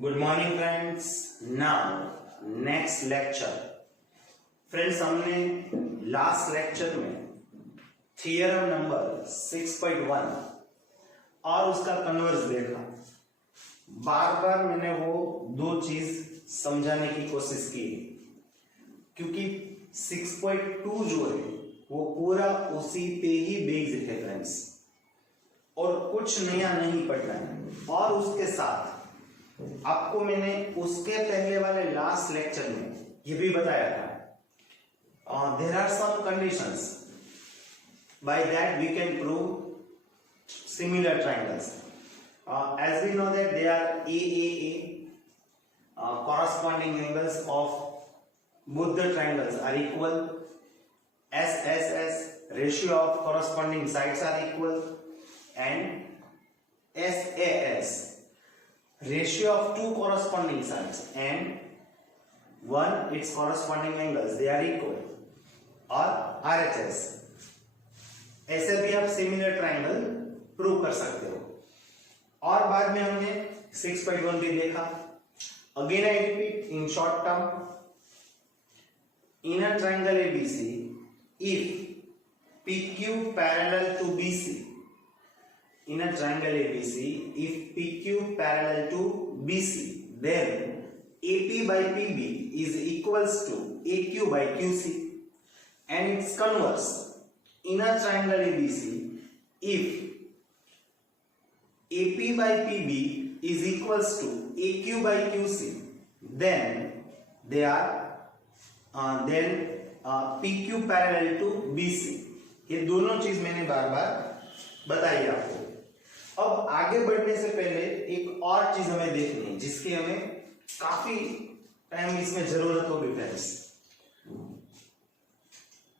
Good morning friends. Now next lecture. Friends, हमने last lecture में theorem number 6.1 और उसका कन्वर्स देखा। बार बार मैंने वो दो चीज समझाने की कोशिश की क्योंकि 6.2 जो है वो पूरा उसी पे ही बेस्ड है फ्रेंड्स, और कुछ नया नहीं पढ़ना है। और उसके साथ आपको मैंने उसके पहले वाले लास्ट लेक्चर में ये भी बताया था, there are some conditions by that we can prove similar triangles. As we know that they are AAA, corresponding angles of both the triangles are equal. SSS, ratio of corresponding sides are equal, and SAS, ratio of two corresponding sides and one its corresponding angles, they are equal. और RHS, ऐसे भी आप similar triangle prove कर सकते हो। और बाद में हमने 6.1 भी देखा। Again I repeat in short term, in a triangle ABC, if PQ parallel to BC, in a triangle ABC, if PQ parallel to BC, then AP by PB is equals to AQ by QC, and its converse, in a triangle ABC, if AP by PB is equals to AQ by QC, then they are PQ parallel to BC। ये दोनों चीज मैंने बार बार बताई आपको। अब आगे बढ़ने से पहले एक और चीज हमें देखनी है जिसकी हमें काफी टाइम इसमें जरूरत होगी friends.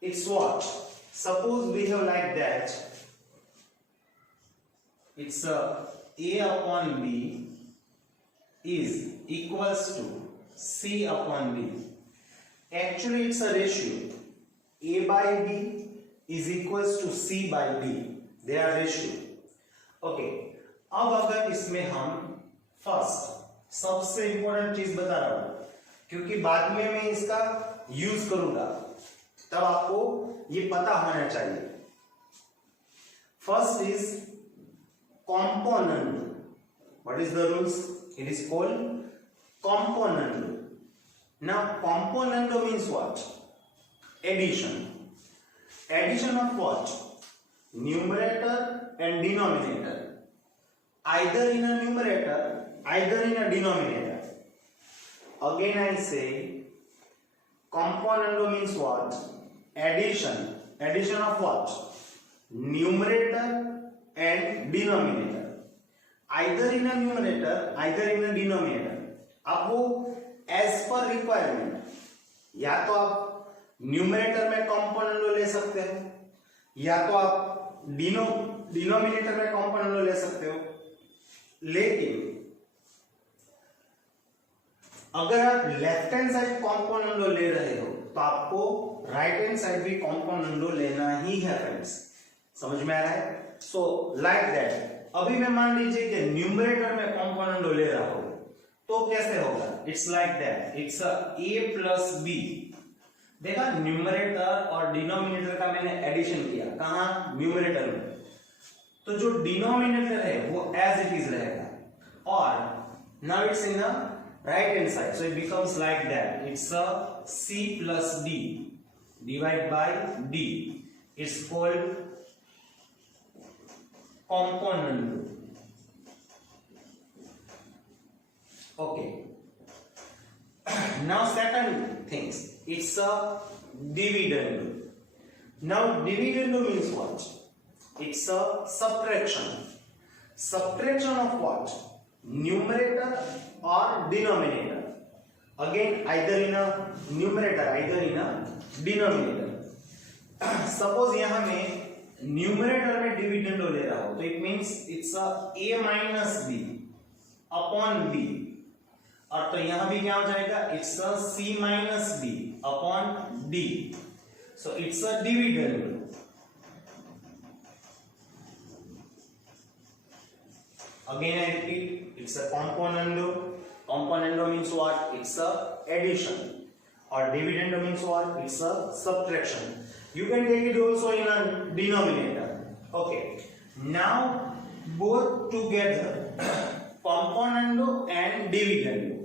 It's what, suppose we have like that, it's A upon B is equals to C upon B. Actually it's a ratio. A by B is equals to C by B. They are ratio. Okay. अब अगर इसमें हम first सबसे important चीज बता रहा हूं क्योंकि बाद में मैं इसका यूज करूंगा, तब आपको ये पता होना चाहिए। First is component. What is the rules? It is called component. Now component means what? Addition. Addition of what? Numerator and denominator. Either in a numerator, either in a denominator. Again I say component means what? Addition. Addition of what? Numerator and denominator. Either in a numerator, either in a denominator. अब वो as per requirement, या तो आप numerator में component ले सकते हो या तो आप डिनोमिनेटर में कंपोनेंट ले सकते हो। लेकिन अगर आप लेफ्ट हैंड साइड कंपोनेंट ले रहे हो तो आपको राइट हैंड साइड भी कंपोनेंट लेना ही है फ्रेंड्स। समझ में आ रहा है? सो लाइक दैट, अभी मैं मान लीजिए कि न्यूमरेटर में कंपोनेंट ले रहा हूं तो कैसे होगा? It's like that, it's A plus B। देखा, न्यूमरेटर और डिनोमिनेटर का मैंने एडिशन किया। कहां? न्यूमरेटर में। तो जो डिनोमिनेटर है वो एज इट इज रहेगा और now it's in the right hand side, so it becomes like that, it's C plus D divide by D। It's called component. Okay. Now second things, it's a dividend. Now dividend means what? It's a subtraction. Subtraction of what? Numerator or denominator. Again, either in a numerator, either in a denominator. Suppose यहां में numerator में dividend ले रहा हो तो it means it's A minus B upon B, और तो यहां भी क्या हो जाएगा? It's C minus B upon D। So it's a dividend. Again I repeat, it's a component Componendo means what? It's a addition. Or dividendo means what? It's a subtraction. You can take it also in a denominator. Okay. Now both together, componendo and dividendo,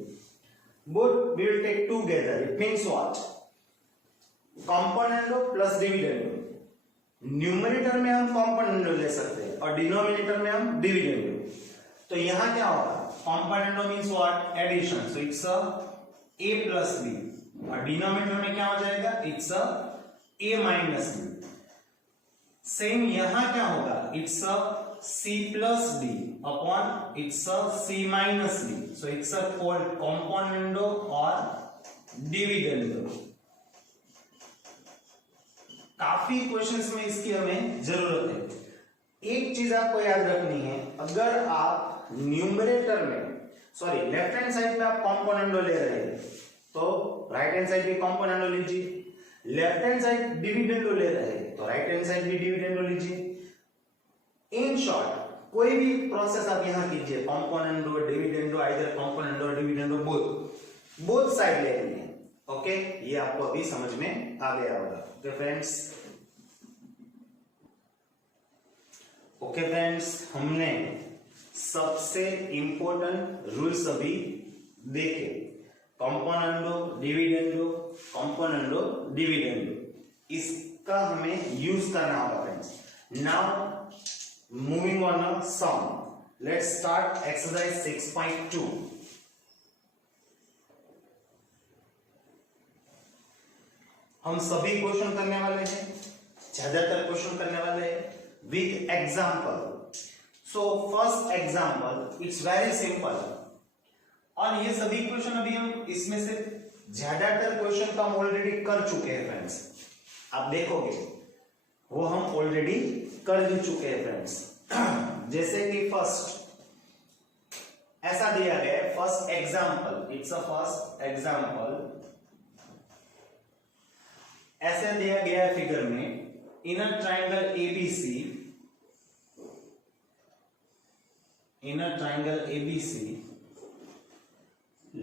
both we will take together. It means what? Componendo plus dividendo. Numerator में हम componendo ले सकते हैं और denominator में हम dividendo. तो यहां क्या होगा? Componendo means what? Addition. So it's a a plus b. और डिनोमिनेटर में क्या हो जाएगा? It's a a minus b. Same यहां क्या होगा? It's uh c plus d upon it's uh c minus d. So it's uh called componendo और dividendo. काफी क्वेश्चंस में इसकी हमें जरूरत है. एक चीज आपको याद रखनी है, अगर आप न्यूमरेटर में लेफ्ट हैंड साइड में आप कॉम्पोनेंडो ले रहे हैं तो राइट हैंड साइड भी कॉम्पोनेंडो लीजिए. लेफ्ट हैंड साइड डिविडेंडो ले रहे हैं तो राइट हैंड साइड भी डिविडेंडो लीजिए. इन शॉर्ट कोई भी प्रोसेस आप यहां कीजिए, componendo dividendo, either componendo dividendo, both side ले लेंगे. ओके, ये आपको अभी समझ में आ गया होगा. ओके फ्रेंड्स, हमने सबसे इंपॉर्टेंट रूल्स अभी देखे. कॉम्पोनेंडो डिविडेंडो, इसका हमें यूज करना होगा friends. Now moving on uh some, let's start exercise 6.2. हम सभी क्वेश्चन करने वाले हैं, ज्यादातर क्वेश्चन करने वाले हैं with example. So first example, it's very simple. और ये सभी क्वेश्चन अभी हम इसमें से ज्यादातर क्वेश्चन तो हम ऑलरेडी कर चुके हैं फ्रेंड्स. आप देखोगे वो हम ऑलरेडी कर भी चुके हैं फ्रेंड्स. जैसे कि फर्स्ट ऐसा दिया गया है, first example, it's a first example. ऐसे दिया गया है फिगर में, in a triangle ABC,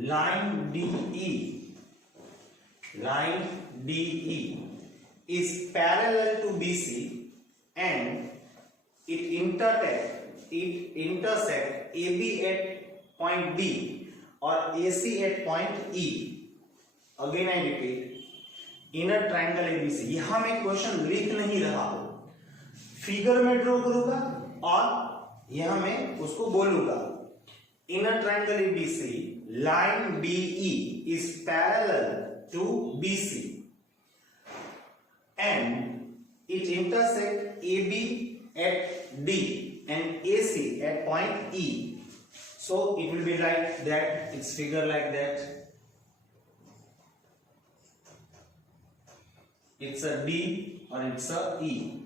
line DE is parallel to BC and it intersect AB at point D or AC at point E. Again I repeat, in a triangle ABC. यहां मैं question लिख नहीं रहा हूं, figure में draw करूंगा और यहां मैं उसको बोलूंगा. In a triangle ABC, line DE is parallel to BC and it intersects AB at D and AC at point E. So it will be like that, it's figure like that. It's a D or it's a E.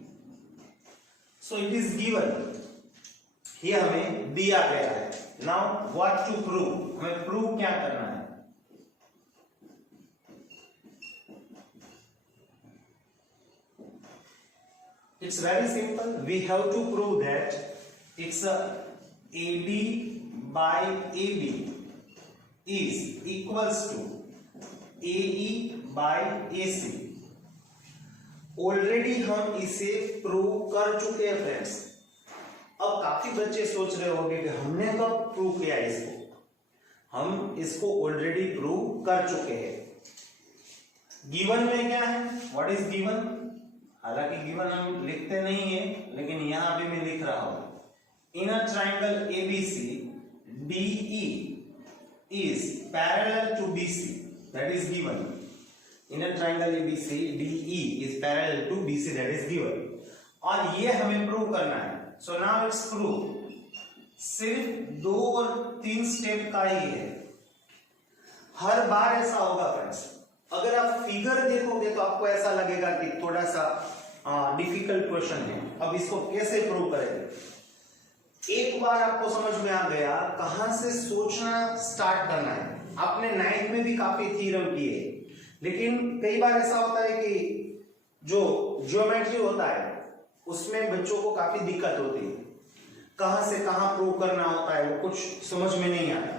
So it is given. ये हमें दिया गया है. Now what to prove? हमें prove क्या करना है? It's very simple. We have to prove that it's a AD by AB is equals to AE by AC. Already हम इसे प्रूव कर चुके हैं फ्रेंड्स. अब काफी बच्चे सोच रहे होंगे कि हमने कब प्रूव किया इसको. हम इसको ऑलरेडी प्रूव कर चुके हैं. गिवन में क्या है? What is given? हालांकि गिवन हम लिखते नहीं है, लेकिन यहां भी मैं लिख रहा हूं. In a triangle ABC, DE is parallel to BC. That is given. In a triangle ABC, DE is parallel to BC. That is given. और ये हमें प्रूव करना है. So now it's proof. सिर्फ 2 और 3 स्टेप का ही है. हर बार ऐसा होगा फ्रेंड्स. अगर आप फिगर देखोगे तो आपको ऐसा लगेगा कि थोड़ा सा डिफिकल्ट क्वेश्चन है. अब इसको कैसे प्रूव करेंगे? एक बार आपको समझ में आ गया कहां से सोचना स्टार्ट करना है. आपने 9th में भी काफी थ्योरम किए, लेकिन कई बार ऐसा होता है कि जो ज्योमेट्री होता है उसमें बच्चों को काफी दिक्कत होती है. कहां से कहां प्रूव करना होता है वो कुछ समझ में नहीं आता.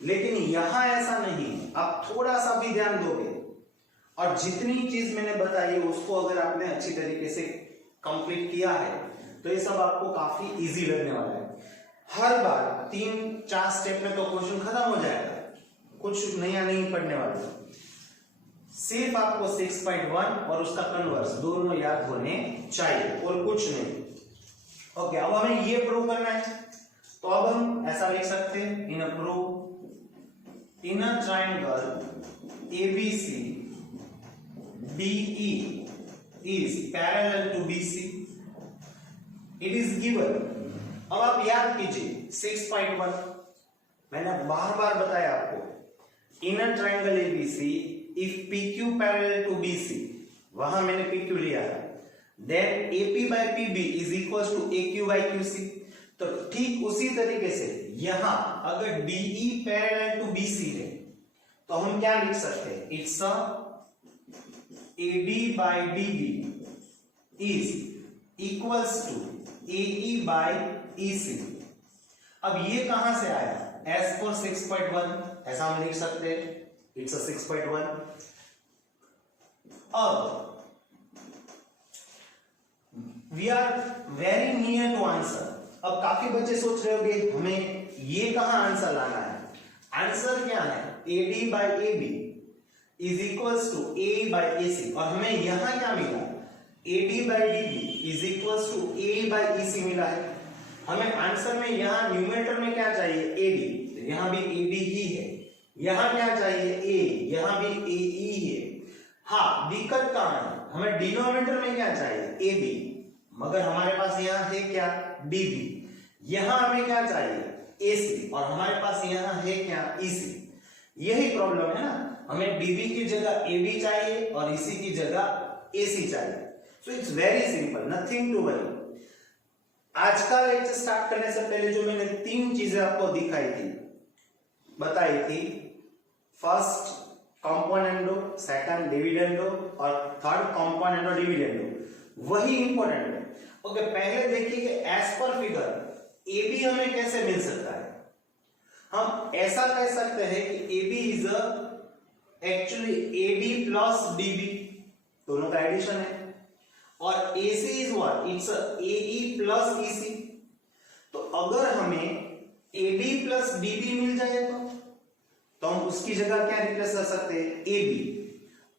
लेकिन यहां ऐसा नहीं, आप थोड़ा सा भी ध्यान दोगे और जितनी चीज मैंने बताई है उसको अगर आपने अच्छी तरीके से कंप्लीट किया है तो ये सब आपको काफी इजी लगने वाला है। हर बार 3-4 स्टेप में तो क्वेश्चन खत्म हो जाएगा, कुछ नया नहीं पढ़ने वाला। सिर्फ आपको 6.1 और उसका कन्वर्स दोनों याद होने चाहिए और कुछ नहीं। ओके, अब हमें ये प्रूव करना है, तो अब हम ऐसा लिख सकते हैं, in a prove in a triangle ABC DE is parallel to BC, it is given। अब आप याद कीजिए 6.1 मैंने बार बार बताया आपको, in a triangle ABC if PQ parallel to BC, वहां मैंने PQ लिया है, then AP by PB is equals to AQ by QC। तो ठीक उसी तरीके से यहां अगर DE parallel to BC है तो हम क्या लिख सकते हैं, it's uh AD by DB is equals to AE by EC। अब ये कहां से आया, as for 6.1 ऐसा हम लिख सकते हैं, इट्स अ 6.1। अब we are very near to answer. अब काफी बच्चे सोच रहे होंगे हमें ये कहां आंसर लाना है, आंसर क्या है, AD by AB is equals to AE by AC, और हमें यहां क्या मिला, AD by DB is equals to AE by EC मिला है। हमें आंसर में यहां न्यूमरेटर में क्या चाहिए, AD, तो यहां भी AD ही है, यहां क्या चाहिए, A, यहां भी AE है। हाँ, दिक्कत कहां है, हमें डिनोमिनेटर में क्या चाहिए, AB, मगर हमारे पास यहां है क्या, DB, यहां हमें क्या चाहिए, AC, और हमारे पास यहां है क्या, EC। यही प्रॉब्लम है ना, हमें DB की जगह AB चाहिए और EC की जगह AC चाहिए। So it's very simple, nothing to worry. आज का लेक्चर स्टार्ट करने से पहले जो मैंने 3 चीजें आपको दिखाई थी, बताई थी, फर्स्ट कंपोनेंडो, सेकंड डिविडेंडो और थर्ड कंपोनेंडो डिविडेंडो, वही इंपॉर्टेंट है। ओके, पहले देखिए कि एज पर फिगर AB हमें कैसे मिल सकता है। हम ऐसा कह सकते हैं कि AB is actually AD plus DB, दोनों का एडिशन है, और AC is what, it's AE plus EC। तो अगर हमें AD प्लस DB मिल जाए तो हम उसकी जगह क्या रिप्लेस कर सकते हैं, AB,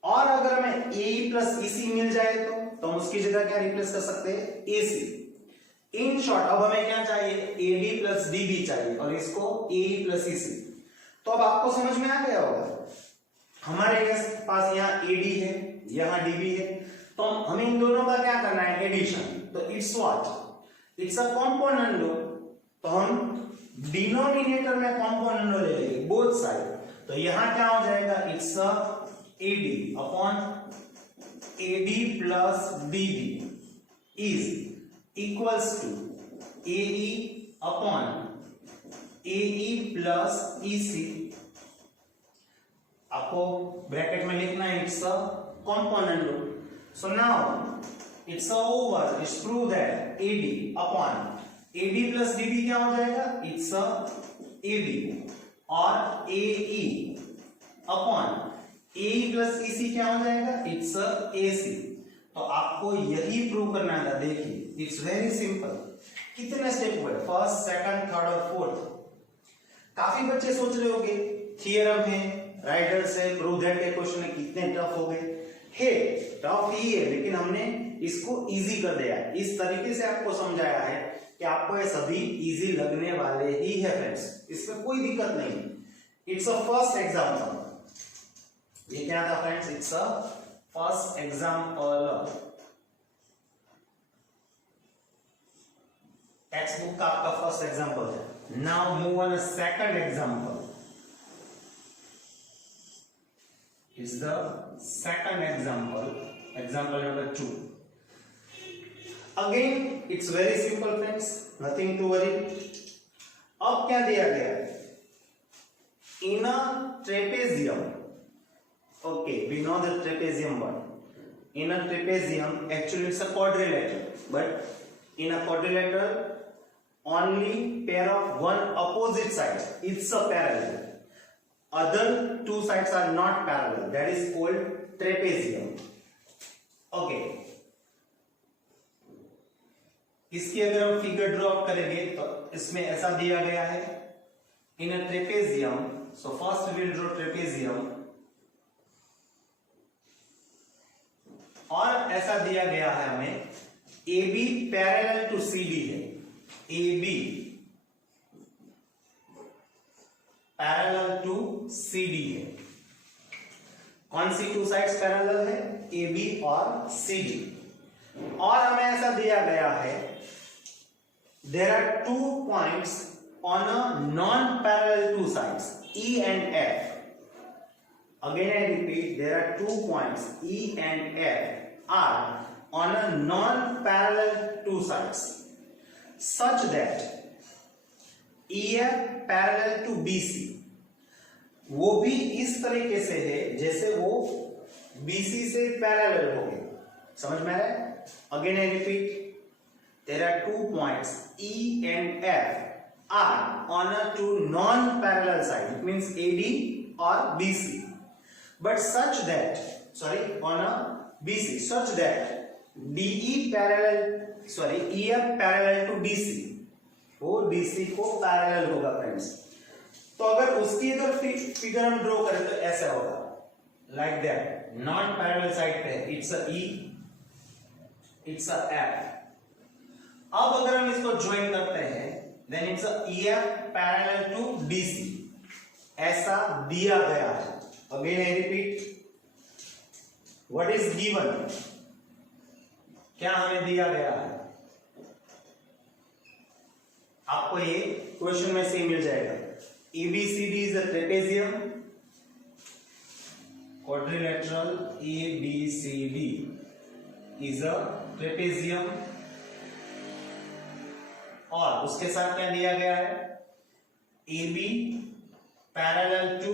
और अगर हमें AE प्लस EC मिल जाए तो हम उसकी जगह क्या रिप्लेस कर सकते हैं, AC। इन शॉर्ट अब हमें क्या चाहिए, AD प्लस DB चाहिए और इसको AE प्लस EC। तो अब आपको समझ में आ गया होगा, हमारे पास यहाँ AD है, यहाँ DB है, तो हमें इन दोनों का क्या करना है, एडिशन। तो it's what, it's uh componendo, तो हम डिनोमिनेटर में कंपोनेंडो ले लेंगे बोथ साइड, तो यहां क्या हो जाएगा, it's uh AD upon AD plus DB is equals to AE upon AE plus EC। आपको ब्रैकेट में लिखना है, it's uh componendo. So now it's over, it's prove that AD upon AD plus DB क्या हो जाएगा, it's a AB, और AE upon AE plus EC क्या हो जाएगा, it's a AC। तो आपको यही प्रूव करना है। देखिए इट्स वेरी सिंपल, कितने स्टेप हुए, फर्स्ट, सेकंड, थर्ड और फोर्थ। काफी बच्चे सोच रहे होंगे थियरम है, राइडर्स है, प्रूव दैट के क्वेश्चन है, कितने टफ हो गए है, टफ ही है, लेकिन हमने इसको इजी कर दिया है। इस तरीके से आपको समझाया है कि आपको ये सभी इजी लगने वाले ही है फ्रेंड्स, इसमें कोई दिक्कत नहीं। इट्स अ फर्स्ट एग्जांपल, ये क्या था friends, it's a first example, text book का आपका फर्स्ट एग्जांपल है। Now move on a second example, is the second example, example number 2. Again it's very simple friends, nothing to worry। अब क्या दिया गया, in a trapezium, okay we know the trapezium word, in a trapezium actually it's a quadrilateral, but in a quadrilateral only pair of one opposite sides, it's a parallel। other two sides are not parallel, that is called trapezium. Okay, इसकी अगर हम figure draw करेंगे तो इसमें ऐसा दिया गया है in a trapezium. So first we will draw trapezium, और ऐसा दिया गया है हमें AB पैरेलल टू CD है. AB पैरेलल टू CD है. कौन सी टू साइड्स पैरेलल है? AB और CD. और हमें ऐसा दिया गया है there are 2 points on a non-parallel two sides, E and F. Again I repeat, there are 2 points E and F are on a non-parallel two sides such that EF parallel to BC. वो भी इस तरीके से है जैसे वो BC से parallel हो गए. समझ में आ रहा है? Again I repeat, there are 2 points E and F are on a two non-parallel side. It means AD or BC, but such that on a BC such that DE parallel EF parallel to DC. वो DC को parallel होगा friends. तो अगर उसकी अगर figure हम draw करें तो ऐसा होगा, like that. Non parallel side पे it's a E, it's a F. अब अगर हम इसको ज्वाइन करते हैं then it's a EF parallel to DC. ऐसा दिया गया है. Again I repeat, what is given, क्या हमें दिया गया है? आपको ये क्वेश्चन में से मिल जाएगा. ABCD is a trapezium, quadrilateral ABCD is a trapezium. और उसके साथ क्या दिया गया है? AB parallel to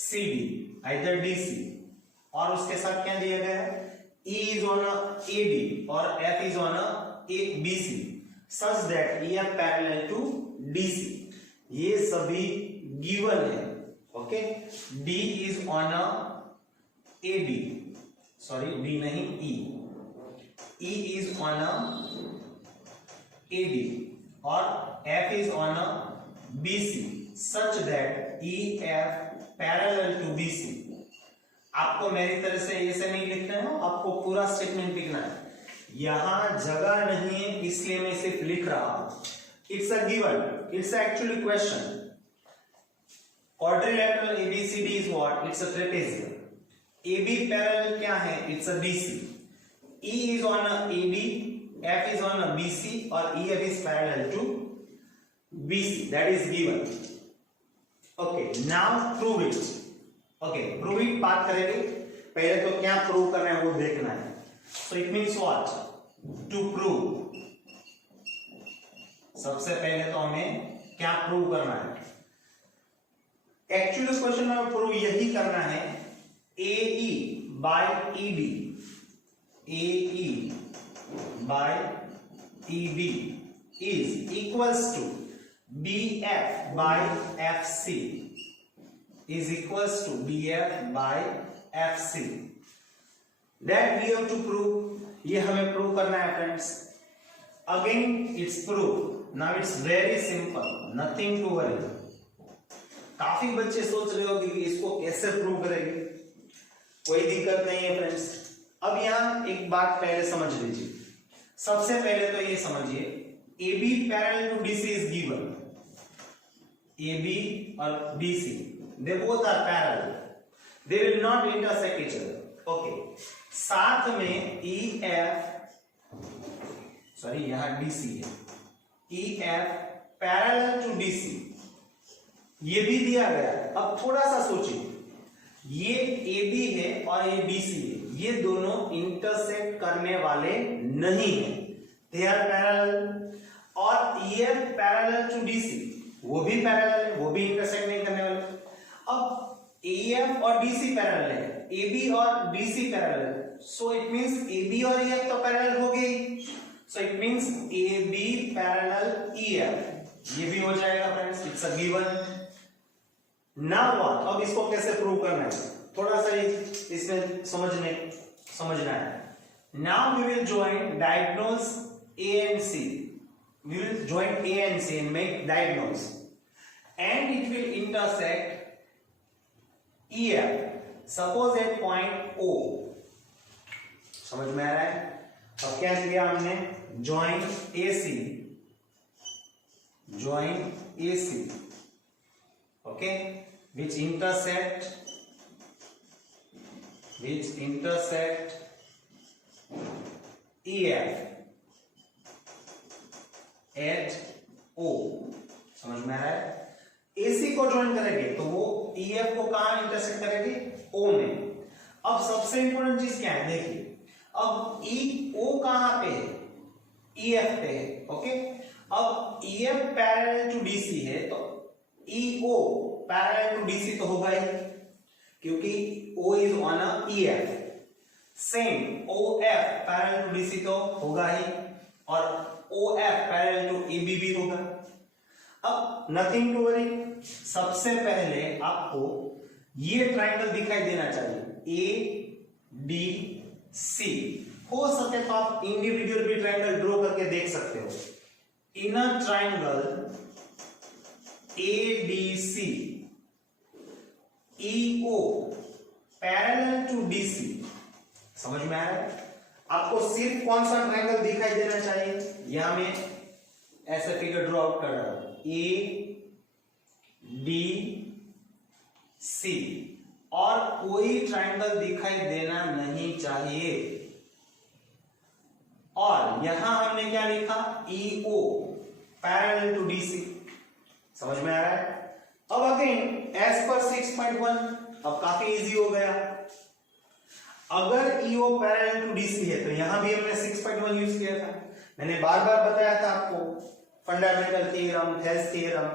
CD either DC. और उसके साथ क्या दिया गया है? E is on a AD और F is on a BC such that EF parallel to DC. ये सभी गिवन है. Okay, D is on a AD, D नहीं E is on a AD और F is on a BC such that EF parallel to BC. आपको मेरी तरह से ऐसे नहीं लिखना है, आपको पूरा स्टेटमेंट लिखना है. यहां जगह नहीं है इसलिए मैं सिर्फ लिख रहा हूं. It's uh given, it's actually question. Quadrilateral ABCD is what? It's a trapezium. AB parallel क्या है? It's a BC. E is on a AD, F is on a BC और EF is parallel to BC. That is given. Okay, now prove it. Okay, prove it बात करेंगे. पहले तो क्या prove करना है वो देखना है. So it means what? To prove. सबसे पहले तो हमें क्या प्रूव करना है? एक्चुअली क्वेश्चन में प्रूव यही करना है. AE by ED, AE by ED is equals to BF by FC is equals to BF by FC. That we have to prove. ये हमें प्रूव करना है friends. Again it's proof. Now it's very simple, nothing to worry. काफी बच्चे सोच रहे हो कि इसको कैसे प्रूव करेंगे. कोई दिक्कत नहीं है फ्रेंड्स. अब यहाँ एक बात पहले समझ लीजिए. सबसे पहले तो ये समझिए AB parallel to DC is given. AB और DC they both are parallel, they will not intersect each other. Okay, साथ में EF यहाँ DC है. EF पैरेलल टू DC ये भी दिया गया है. अब थोड़ा सा सोचिए, ये AB है और ये DC है. ये दोनों इंटरसेक्ट करने वाले नहीं है. They are parallel. और EF पैरेलल टू DC वो भी पैरेलल है, वो भी इंटरसेक्ट नहीं करने वाले. अब EF और DC पैरेलल है, AB और DC पैरेलल है. सो इट मींस AB और EF तो पैरेलल हो गई. So it means AB parallel EF. ये भी हो जाएगा friends. It's uh given. Now what, अब इसको कैसे प्रूव करना है, थोड़ा सा इसमें समझना है। Now we will join diagonals A and C. We will join A and C and make diagonals, and it will intersect EF. Suppose at point O. समझ में आ रहा है? अब क्या किया हमने, join AC, okay, which intersect EF at O। समझ में आ रहा है? AC को ज्वाइन करेंगे तो वो EF को कहां इंटरसेक्ट करेगी, O में। अब सबसे इंपॉर्टेंट चीज क्या है, देखिए अब EO कहां पे है, EF पे है, ओके। अब EF पैरेलल टू DC है तो EO पैरेलल टू DC तो होगा ही, क्योंकि O is on uh EF। Same OF parallel to DC तो होगा ही, और OF पैरेलल टू AB भी होगा। अब नथिंग टू वरी, सबसे पहले आपको ये ट्रायंगल दिखाई देना चाहिए ADC। हो सके तो आप इंडिविजुअल भी ट्रायंगल ड्रॉ करके देख सकते हो। In a triangle ADC EO parallel to DC, समझ में आ रहा है? आपको सिर्फ कौन सा ट्रायंगल दिखाई देना चाहिए, यहां मैं ऐसे फिगर ड्रॉ आउट कर रहा हूं, ADC, और कोई ट्रायंगल दिखाई देना नहीं चाहिए। और यहां हमने क्या लिखा, EO पैरेलल टू DC। समझ में आ रहा है? अब अगेन एज पर 6.1 अब काफी इजी हो गया। अगर EO पैरेलल टू DC है तो यहां भी हमने 6.1 यूज किया था। मैंने बार बार बताया था आपको, फंडामेंटल थ्योरम, थेल्स थ्योरम,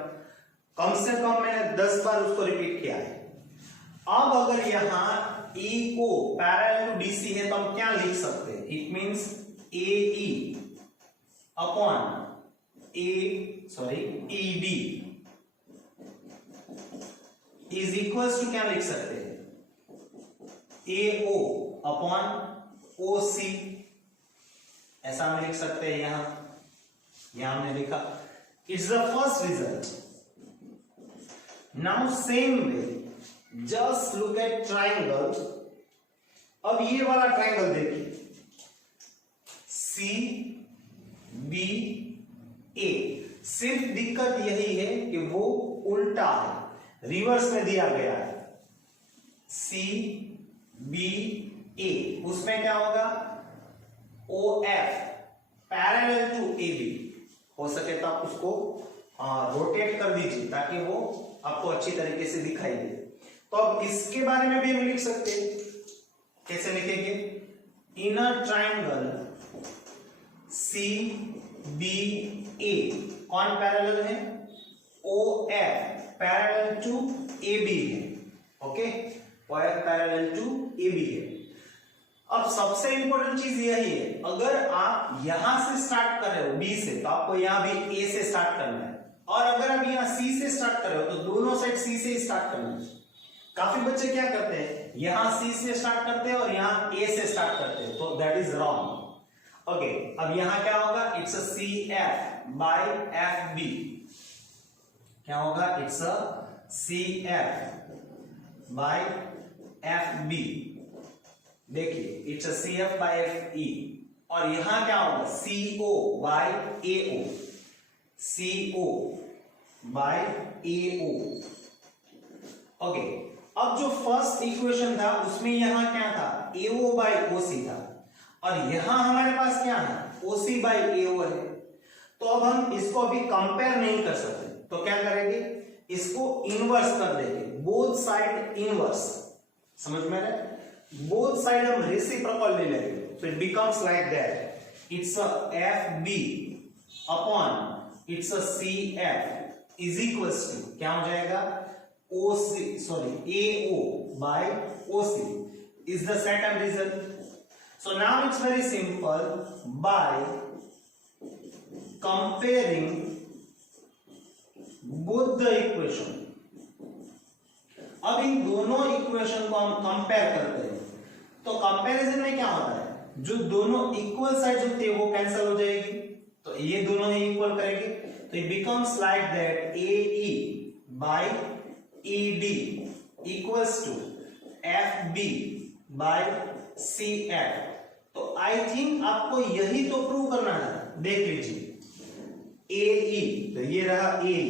कम से कम मैंने 10 बार उसको रिपीट किया है। अब अगर यहां EO पैरेलल टू DC है तो हम क्या लिख सकते हैं, it means AE upon ED is equals to क्या लिख सकते हैं, AO अपॉन OC, ऐसा हम लिख सकते हैं। यहां हमने लिखा, it's the first result. Now same way just look at triangle. अब ये वाला ट्राइंगल देखिए, CBA, सिर्फ दिक्कत यही है कि वो उल्टा है, रिवर्स में दिया गया है। CBA, उसमें क्या होगा, OF पैरेलल टू AB। हो सके तो आप उसको रोटेट कर दीजिए ताकि वो आपको अच्छी तरीके से दिखाई दे। तो अब इसके बारे में भी हम लिख सकते हैं, कैसे लिखेंगे, इन अ ट्रायंगल CBA कौन पैरेलल है, OF पैरेलल टू AB है, okay, OF parallel to AB है। अब सबसे इंपॉर्टेंट चीज यही है, अगर आप यहां से स्टार्ट कर रहे हो B से, तो आपको यहां भी A से स्टार्ट करना है, और अगर आप यहां C से स्टार्ट कर रहे हो तो दोनों साइड C से स्टार्ट करना है। काफी बच्चे क्या करते हैं, यहां C से स्टार्ट करते हैं और यहां A से स्टार्ट करते हैं, तो दैट इज रॉन्ग। ओके, अब यहां क्या होगा, it's uh CF by FB। क्या होगा, it's uh CF by FB। देखिए, it's uh CF by FE। और यहां क्या होगा, CO by AO, CO by AO। Okay, अब जो फर्स्ट इक्वेशन था उसमें यहां क्या था, AO बाय OC था, और यहां हमारे पास क्या है, OC बाय AO है। तो अब हम इसको अभी कंपेयर नहीं कर सकते, तो क्या करेंगे, इसको इनवर्स कर देंगे, बोथ साइड इनवर्स। समझ में आ रहा है, बोथ साइड हम रेसिप्रोकल ले लेंगे, so it becomes like that, it's a FB upon it's a CF is equals to क्या हो जाएगा, AO by OC is the second result. So now it's very simple, by comparing both the equation अब इन दोनों equation को हम compare करते हैं, तो कंपैरिजन में क्या होता है, जो दोनों इक्वल साइड जो थे वो कैंसिल हो जाएगी, तो ये दोनों ही इक्वल करेंगे, तो it becomes like that AE by ED equals to FB by CF। तो आई थिंक आपको यही तो प्रूव करना है, देख लीजिए AE तो ये रहा AE,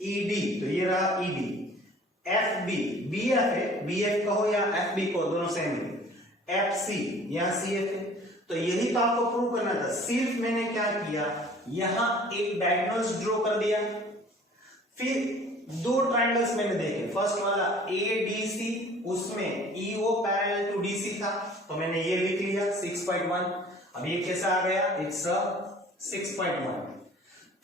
ED तो ये रहा ED, FB BF है, BF कहो या FB कहो दोनों सेम है, FC या CF है, तो यही तो आपको प्रूव करना था। सिर्फ मैंने क्या किया, यहां एक डायगोनल्स ड्रॉ कर दिया, फिर दो ट्रायंगल्स मैंने देखे, फर्स्ट वाला ADC उसमें EO पैरेलल टू DC था, तो मैंने ये लिख लिया 6.1। अब ये कैसा आ गया, इट्स 6.1।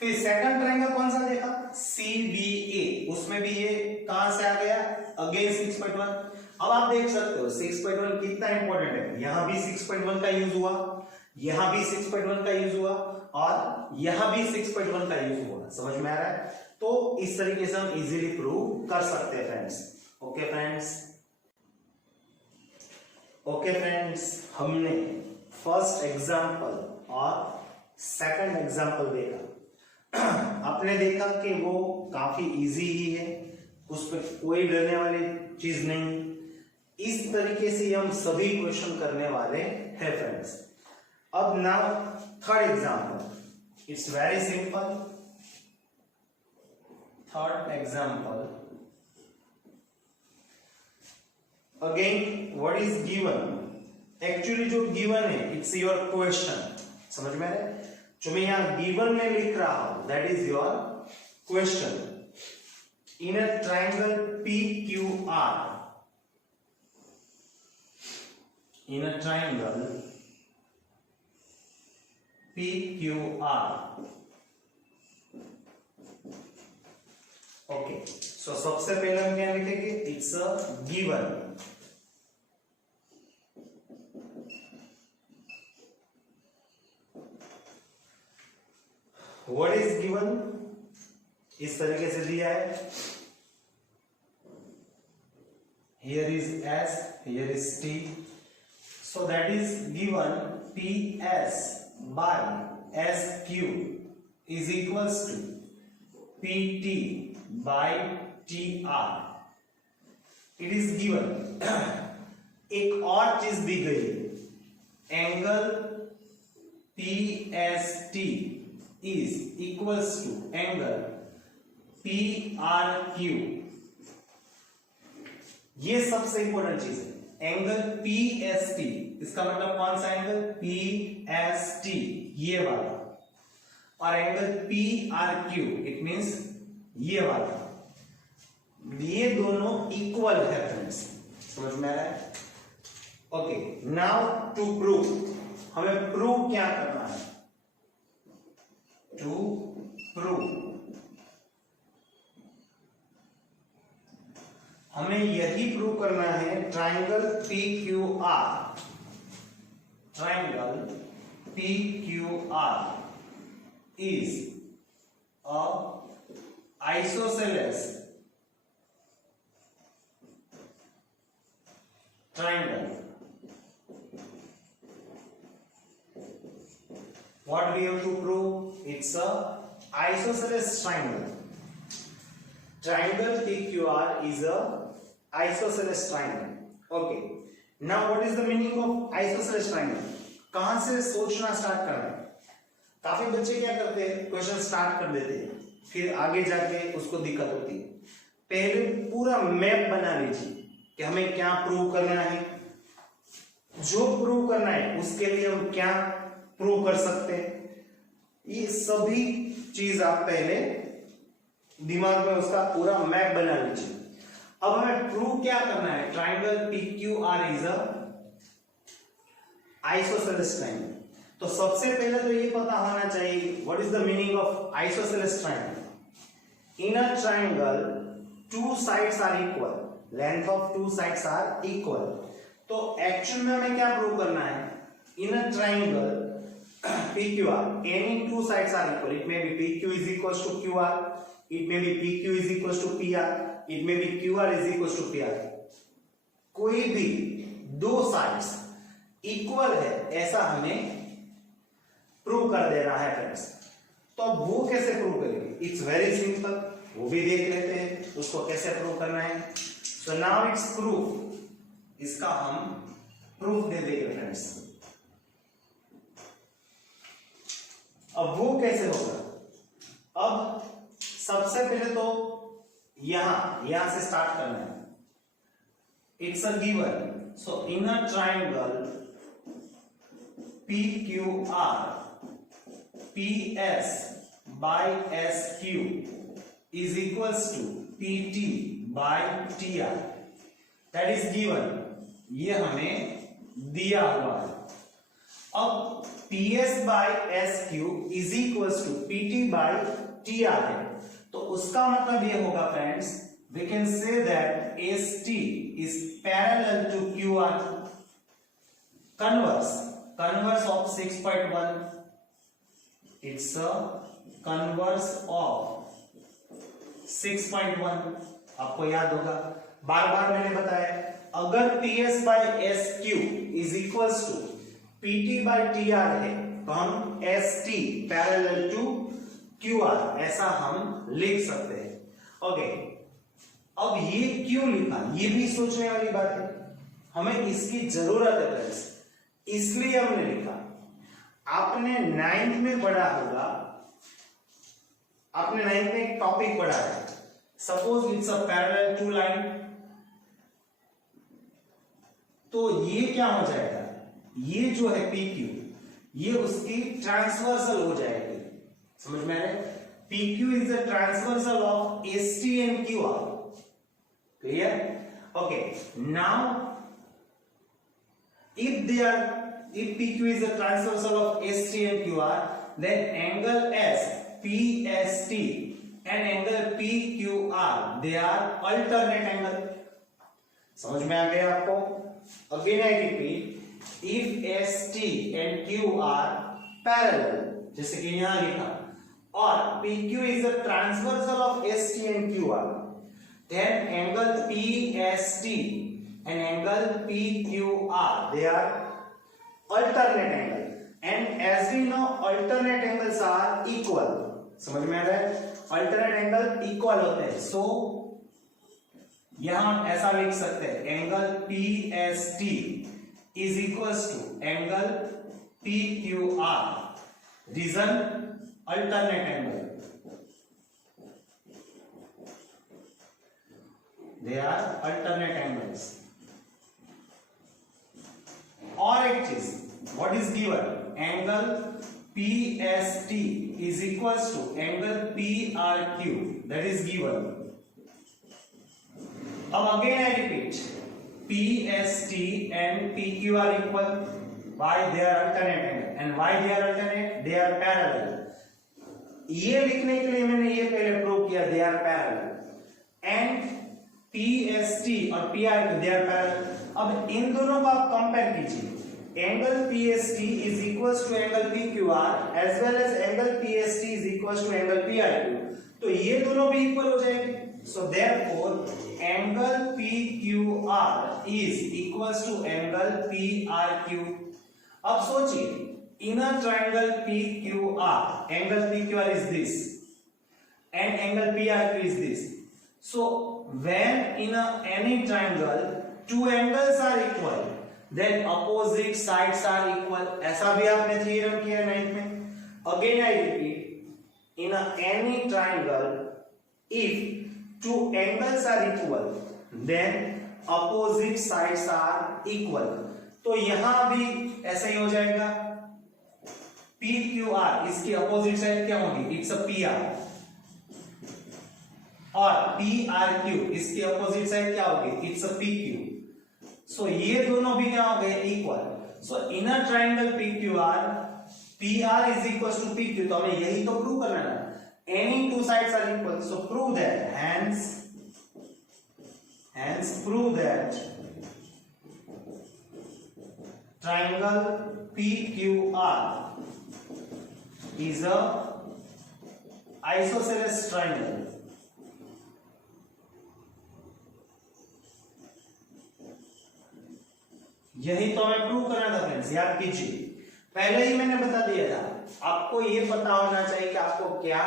फिर सेकंड ट्रायंगल कौन सा देखा, CBA, उसमें भी ये कहां से आ गया, अगेन 6.1। अब आप देख सकते हो 6.1 कितना इंपॉर्टेंट है, यहां भी 6.1 का यूज हुआ, यहां भी 6.1 का यूज हुआ और यहां भी 6.1 का यूज हुआ, समझ में आ रहा है। तो इस तरीके से हम इजीली प्रूव कर सकते हैं फ्रेंड्स। ओके फ्रेंड्स, हमने फर्स्ट एग्जांपल और सेकंड एग्जांपल देखा। आपने देखा कि वो काफी इजी ही है, उस पर कोई डरने वाली चीज नहीं। इस तरीके से हम सभी क्वेश्चन करने वाले हैं फ्रेंड्स। अब now third example, it's very simple. Third example, again what is given, actually जो गिवन है इट्स योर क्वेश्चन, समझ में आ रहा है। जो मैं यहां गिवन में लिख रहा हूं that is your question. In a triangle PQR, in a triangle PQR, okay, so सबसे पहले हम क्या लिखेंगे, it's a given, what is given, इस तरीके से दिया है, here is S, here is T, so that is given PS by SQ is equals to PT by TR. It is given एक और चीज दी गई, angle PST is equals to angle PRQ। ये सबसे इंपॉर्टेंट चीज है, एंगल PST, इसका मतलब कौन सा एंगल, PST ये वाला, और एंगल PRQ इट मींस ये वाला, ये दोनों इक्वल है फ्रेंड्स, समझ में आ रहा है। ओके, नाउ टू प्रूव, हमें प्रूव क्या करना है, टू प्रूव हमें यही प्रूव करना है, triangle PQR, triangle PQR is a isosceles triangle. What we have to prove? It's a isosceles triangle. Triangle PQR is a isosceles triangle. Okay. Now what is the meaning of isosceles triangle? कहां से सोचना start करना है? काफी बच्चे क्या करते हैं, क्वेश्चन स्टार्ट कर देते हैं, फिर आगे जाके उसको दिक्कत होती है। पहले पूरा मैप बना लीजिए कि हमें क्या प्रूव करना है, जो प्रूव करना है उसके लिए हम क्या प्रूव कर सकते हैं, ये सभी चीज आप पहले दिमाग में उसका पूरा मैप बना लीजिए। अब हमें प्रूव क्या करना है, triangle PQR is a isosceles triangle. तो सबसे पहले तो ये पता होना चाहिए what is the meaning of isosceles triangle. In a triangle two sides are equal, length of two sides are equal. तो एक्चुअल में हमें क्या प्रूव करना है, in a triangle PQR any two sides are equal, it may be PQ is equals to QR, It may be PQ is equals to PR. It may be QR is equals to PR. कोई भी दो sides equal है ऐसा हमें prove कर देना है friends. तो अब वो कैसे प्रूव करेंगे? इट्स वेरी सिंपल, वो भी देख लेते हैं उसको कैसे प्रूव करना है। सो नाउ इट्स प्रूफ, इसका हम प्रूफ दे देंगे फ्रेंड्स। अब वो कैसे होगा? अब सबसे पहले तो यहां से स्टार्ट करना है। It's uh given, so in a triangle PQR PS by SQ is equals to PT by TR, that is given, ये हमें दिया हुआ है। अब PS by SQ is equals to PT by TR है, तो उसका मतलब ये होगा friends, we can say that ST is parallel to QR, converse of 6.1, it's a converse of 6.1। आपको याद होगा, बार बार मैंने बताया, अगर PS by SQ is equals to PT by TR है तो हम ST parallel to QR ऐसा हम लिख सकते हैं। ओके, अब ये क्यों लिखा, ये भी सोचने वाली बात है, हमें इसकी जरूरत है फ्रेंड्स, इसलिए हमने लिखा। आपने 9th में पढ़ा होगा, आपने 9th में एक टॉपिक पढ़ा है, suppose it's uh parallel to line, तो ये क्या हो जाएगा, ये जो है PQ ये उसकी ट्रांसवर्सल हो जाएगी, समझ में आ रहा है? PQ is the transversal of ST and QR, clear? Okay, now if PQ is the transversal of ST and QR, then angle S PST and angle PQR, they are alternate angle। समझ में आ गया आपको? Again I repeat, if ST and Q are parallel, जैसे कि यहां लिखा, और PQ is the transversal of ST and QR, then angle PST and angle PQR, they are alternate angle, and as we know alternate angles are equal। समझ में आ रहा है? alternate angle equal होते हैं, so यहां ऐसा लिख सकते हैं, angle PST is equals to angle PQR, reason alternate angle, they are alternate angles। और एक चीज, what is given, angle PST is equals to angle PRQ, that is given। अब again I repeat, PST and PQ are equal, why they are alternate angle, and why they are alternate, they are parallel। ये लिखने के लिए मैंने ये पहले prove किया, they are parallel, and PST और PRQ they are parallel। अब इन दोनों को आप कंपेयर कीजिए, angle PST is equals to angle PQR as well as angle PST is equals to angle PRQ, तो ये दोनों भी इक्वल हो जाएंगे। So therefore angle PQR is equals to angle PRQ। अब सोचिए, in a triangle PQR, angle PQR is this and angle PRQ is this, so when in any triangle two angles are equal, then opposite sides are equal। ऐसा भी आपने theorem किया 9th में। Again I repeat, in any triangle if two angles are equal, then opposite sides are equal। तो यहां भी ऐसा ही हो जाएगा, PQR इसकी अपोजिट साइड क्या होगी, इट्स अ PR, और PRQ इसकी अपोजिट साइड क्या होगी, इट्स अ PQ। सो ये दोनों भी क्या हो गए, equal. So in a triangle PQR PR is equals to PQ, तो हमें यही तो प्रूव करना है, any two sides are equal, so prove that, hence prove that triangle PQR is a isosceles triangle। यही तो हमें प्रूव करना था फ्रेंड्स, याद कीजिए पहले ही मैंने बता दिया था, आपको ये पता होना चाहिए कि आपको क्या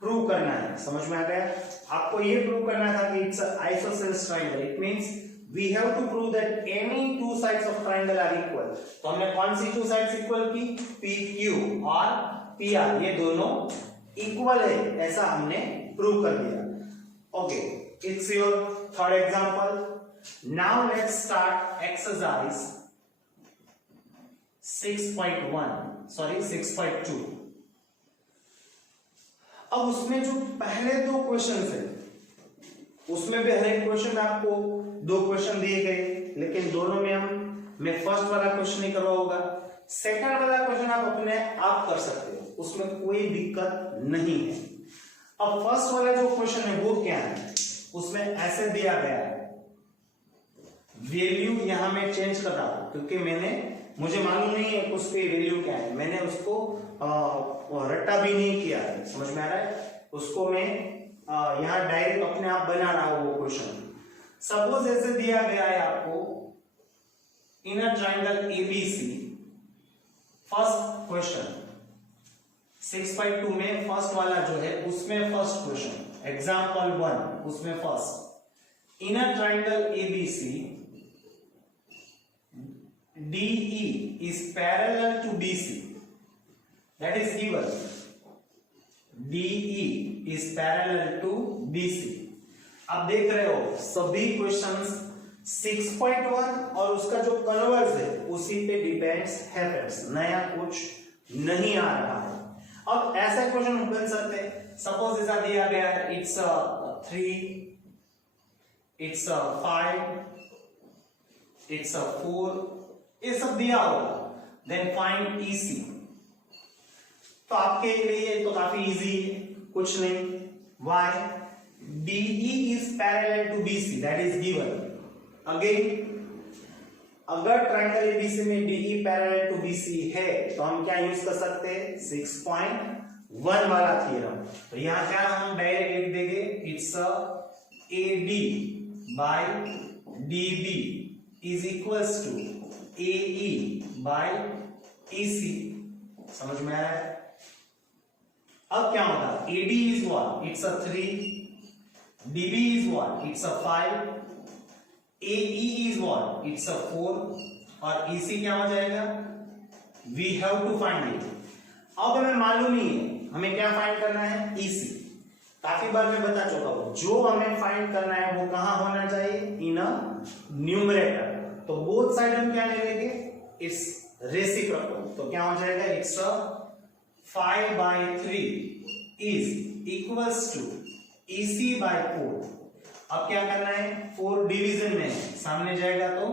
प्रूव करना है। समझ में आ गया? आपको ये प्रूव करना था कि it's isosceles triangle, it means we have to prove that any two sides of triangle are equal. तो हमने कौन सी टू साइड्स इक्वल की? PQ और PR, ये दोनों इक्वल है, ऐसा हमने प्रूव कर दिया। Okay, it's your third example. Now let's start exercise 6.2। अब उसमें जो पहले दो क्वेश्चन है, उसमें भी हर एक क्वेश्चन में आपको दो क्वेश्चन दिए गए, लेकिन दोनों में मैं फर्स्ट वाला क्वेश्चन नहीं करवा होगा, सेकंड वाला क्वेश्चन आप अपने आप कर सकते हो, उसमें कोई दिक्कत नहीं है। अब फर्स्ट वाला जो क्वेश्चन है वो क्या है, उसमें ऐसे दिया गया है, वैल्यू यहां मैं चेंज कर रहा हूं क्योंकि मुझे मालूम नहीं है उस पे वैल्यू क्या है, मैंने उसको रट्टा भी नहीं किया है। समझ में आ रहा है? उसको मैं यहां डायरेक्ट अपने आप बना रहा हूं वो क्वेश्चन। सपोज ऐसे दिया गया है आपको inner triangle ABC, first question 6.2 में फर्स्ट वाला जो है उसमें फर्स्ट क्वेश्चन एग्जांपल 1, उसमें first inner triangle ABC DE is parallel to BC, that is given, DE is parallel to BC। अब देख रहे हो सभी क्वेश्चंस 6.1 और उसका जो कन्वर्स है उसी पे डिपेंड्स है फ्रेंड्स, नया कुछ नहीं आ रहा है। अब ऐसा क्वेश्चन बन सकते हैं, सपोज ऐसा दिया गया है, इट्स 3, इट्स 5, इट्स 4, ये सब दिया होगा, देन फाइंड EC। तो आपके लिए तो काफी इजी है, कुछ नहीं, why DE is parallel to BC, that is given। Again अगर ट्रायंगल ABC में DE parallel to BC है तो हम क्या यूज कर सकते हैं? 6.1 वाला थ्योरम। तो यहां क्या हम डायरेक्ट लिख देंगे, it's AD by DB is equals to AE by EC। समझ में आया? अब क्या होगा, AD is what? It's a 3, DB is what? It's a 5, AE is what? It's a 4 और EC क्या हो जाएगा? We have to find it। अब हमें मालूम ही है हमें क्या फाइंड करना है, EC। काफी बार मैं बता चुका हूं, जो हमें फाइंड करना है वो कहां होना चाहिए? In uh numerator. तो बोथ साइड हम क्या ले लेंगे? It's reciprocal. तो क्या हो जाएगा, it's 5/3 is equals to EC by 4। अब क्या करना है, 4 डिवीजन में है, सामने जाएगा तो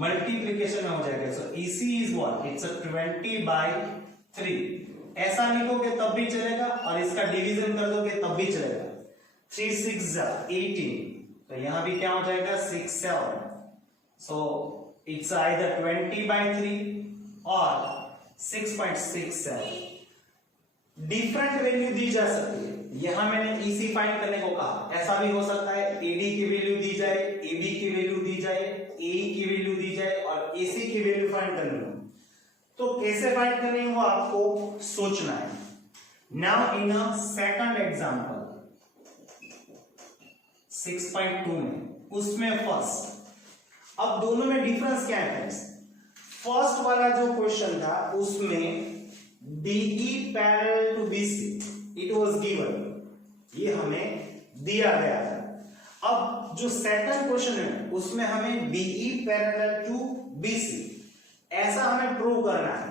मल्टीप्लीकेशन में हो जाएगा। सो EC इज व्हाट, इट्स 20/3। ऐसा लिखोगे तब भी चलेगा और इसका डिवीजन कर दोगे तब भी चलेगा। 3 6 18, तो यहां भी क्या हो जाएगा, 6 7। So it's either 20/3 or 6.67। Different value दी जा सकती है, यहां मैंने EC फाइंड करने को कहा, ऐसा भी हो सकता है AD की वैल्यू दी जाए, AB की वैल्यू दी जाए, AE की वैल्यू दी जाए और AC की वैल्यू फाइंड करनी हो। तो कैसे फाइंड करनी हो आपको सोचना है। Now in a second example 6.2 में, उसमें फर्स्ट, अब दोनों में डिफरेंस क्या है फ्रेंड्स? फर्स्ट वाला जो क्वेश्चन था उसमें DE parallel to BC it was given, ये हमें दिया गया था। अब जो सेकंड क्वेश्चन है उसमें हमें DE पैरेलल टू BC ऐसा हमें प्रूव करना है।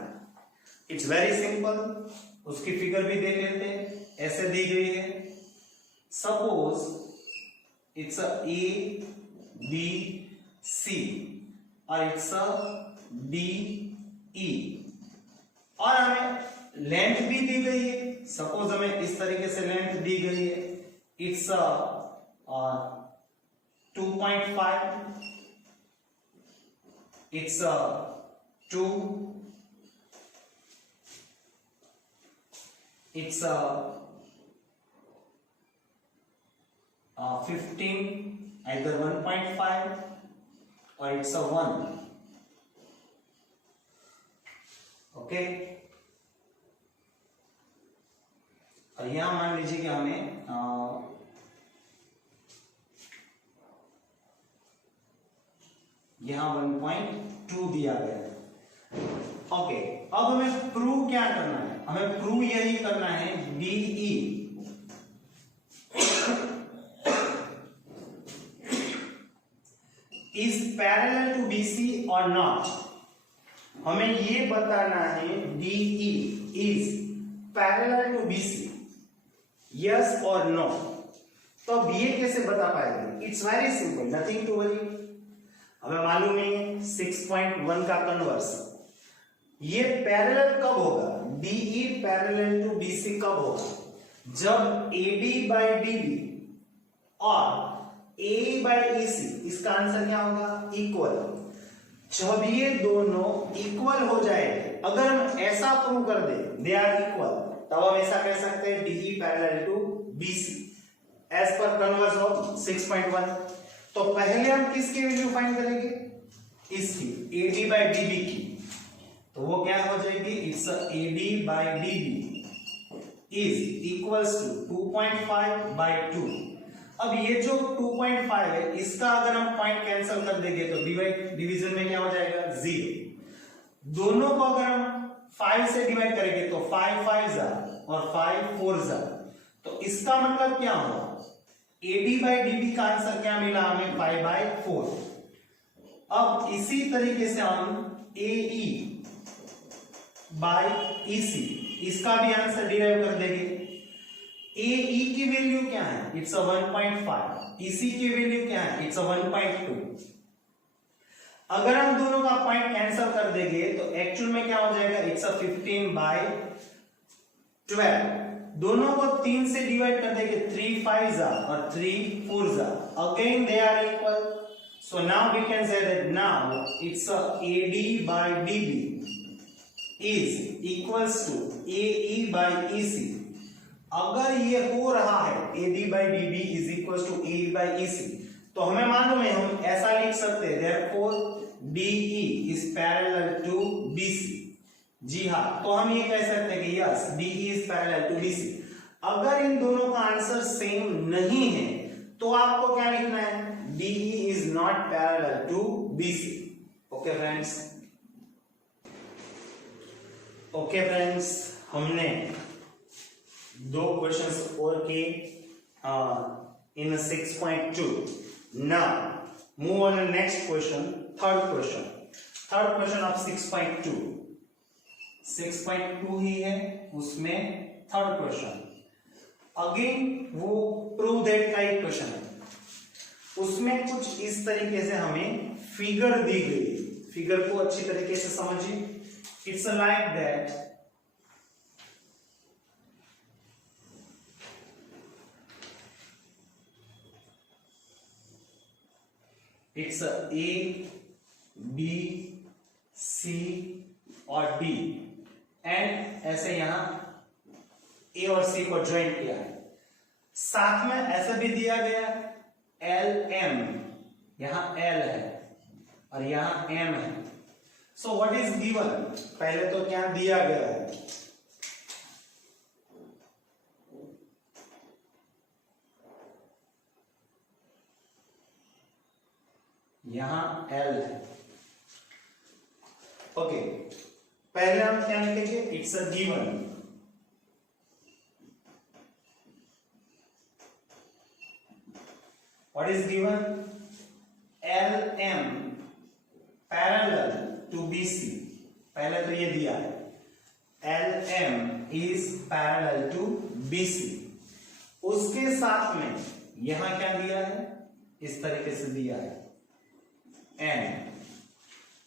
इट्स वेरी सिंपल, उसकी फिगर भी देख लेते हैं, ऐसे दी गई है। सपोज इट्स ABC और इट्स DE और हमें लेंथ भी दी गई है। सपोज हमें इस तरीके से लेंथ दी गई है, it's 2.5, it's 2, it's 15, either 1.5 or it's 1। Okay. और यहां मान लीजिए कि हमें यहां 1.2 दिया गया है। ओके, अब हमें प्रूव क्या करना है? हमें प्रूव यही करना है DE is parallel to BC or not। हमें ये बताना है DE is parallel to BC, yes or no। तो अब ये कैसे बता पाएंगे? It's very simple, nothing to worry. हमें मालूम है 6.1 का कन्वर्स। ये पैरेलल कब होगा? DE पैरेलल टू BC कब होगा? जब AD by DB और AE by EC, इसका आंसर क्या होगा? इक्वल। जब ये दोनों इक्वल हो जाए, अगर हम ऐसा प्रूव कर दे दे आर इक्वल, तब हम ऐसा कह सकते हैं DE parallel to BC as per converse of 6.1। तो पहले हम किसकी वैल्यू फाइंड करेंगे? इसकी, AD by DB की। तो वो क्या हो जाएगी? It's AD by DB is equals to 2.5 by 2। अब ये जो 2.5 है, इसका अगर हम पॉइंट कैंसिल कर देंगे तो डिवीजन में क्या हो जाएगा? 0। दोनों को अगर हम 5 से डिवाइड करेंगे तो 5 5 और 5 4 तो इसका मतलब क्या हुआ? AD by DB का आंसर क्या मिला हमें? 5/4। अब इसी तरीके से हम AE by EC, इसका भी आंसर डिराइव कर देंगे। AE की वैल्यू क्या है? इट्स 1.5। EC की वैल्यू क्या है? इट्स 1.2। अगर हम दोनों का पॉइंट कैंसिल कर देंगे तो एक्चुअल में क्या हो जाएगा? इट्स 15/12। दोनों को 3 से डिवाइड कर देंगे, 3 5 और 3 4 again they are equal. So now we can say that now it's AD by DB is equals to AE by EC। अगर ये हो रहा है AD by DB is equals to AE by EC, तो हमें मालूम है, हम ऐसा लिख सकते हैं therefore DE is parallel to BC। जी हाँ, तो हम ये कह सकते हैं कि yes DE is parallel to BC। अगर इन दोनों का आंसर सेम नहीं है तो आपको क्या लिखना है? DE is not parallel to BC। Okay friends, हमने 2 क्वेश्चंस और किए इन 6.2। Now move on next question, third question of 6.2। 6.2 ही है, उसमें थर्ड क्वेश्चन अगेन वो प्रूव दैट का एक क्वेश्चन है। उसमें कुछ इस तरीके से हमें फिगर दी गई। फिगर को अच्छी तरीके से समझिए। It's like that it's A B C और D एंड ऐसे यहां A और C को ज्वाइन किया है। साथ में ऐसा भी दिया गया L M, यहां L है और यहां M है। So what is given? पहले तो क्या दिया गया है? यहां L है। ओके, पहले हम क्या लिखेंगे? It's uh given. What is given? LM parallel to BC। पहले तो ये दिया है LM is parallel to BC। उसके साथ में यहां क्या दिया है? इस तरीके से दिया है N।